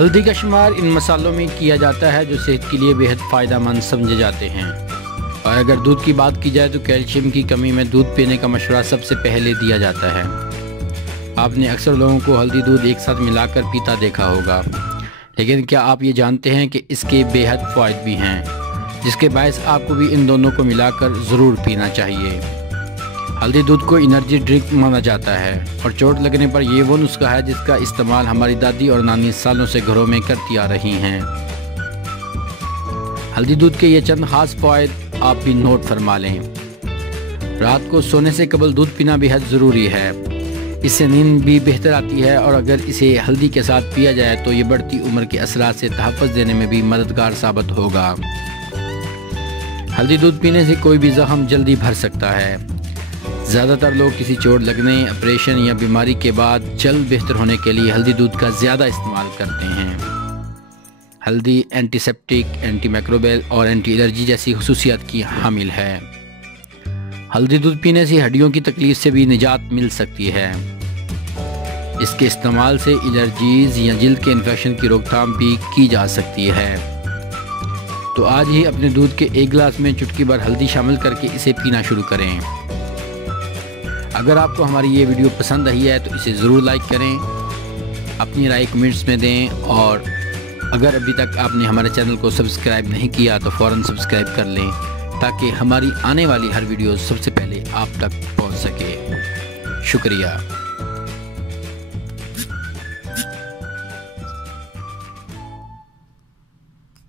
हल्दी का शुमार इन मसालों में किया जाता है जो सेहत के लिए बेहद फ़ायदेमंद समझे जाते हैं। और अगर दूध की बात की जाए तो कैल्शियम की कमी में दूध पीने का मशवरा सबसे पहले दिया जाता है। आपने अक्सर लोगों को हल्दी दूध एक साथ मिलाकर पीता देखा होगा, लेकिन क्या आप ये जानते हैं कि इसके बेहद फ़ायदे भी हैं, जिसके बायस आपको भी इन दोनों को मिलाकर ज़रूर पीना चाहिए। हल्दी दूध को एनर्जी ड्रिंक माना जाता है और चोट लगने पर यह वो नुस्खा है जिसका इस्तेमाल हमारी दादी और नानी सालों से घरों में करती आ रही हैं। हल्दी दूध के ये चंद खास फ़ायदे आप भी नोट फरमा लें। रात को सोने से कबल दूध पीना बेहद ज़रूरी है, इससे नींद भी बेहतर आती है और अगर इसे हल्दी के साथ पिया जाए तो ये बढ़ती उम्र के असरात से तहफ़्फ़ुज़ देने में भी मददगार साबित होगा। हल्दी दूध पीने से कोई भी ज़ख्म जल्दी भर सकता है। ज़्यादातर लोग किसी चोट लगने, ऑपरेशन या बीमारी के बाद जल्द बेहतर होने के लिए हल्दी दूध का ज़्यादा इस्तेमाल करते हैं। हल्दी एंटीसेप्टिक, एंटीमाइक्रोबियल और एंटी एलर्जी जैसी खुसूसियात की हामिल है। हल्दी दूध पीने से हड्डियों की तकलीफ से भी निजात मिल सकती है। इसके इस्तेमाल से एलर्जीज़ या जिल्द के इन्फेक्शन की रोकथाम भी की जा सकती है। तो आज ही अपने दूध के एक गिलास में चुटकी भर हल्दी शामिल करके इसे पीना शुरू करें। अगर आपको हमारी ये वीडियो पसंद आई है तो इसे ज़रूर लाइक करें, अपनी राय कमेंट्स में दें और अगर अभी तक आपने हमारे चैनल को सब्सक्राइब नहीं किया तो फ़ौरन सब्सक्राइब कर लें ताकि हमारी आने वाली हर वीडियो सबसे पहले आप तक पहुंच सके। शुक्रिया।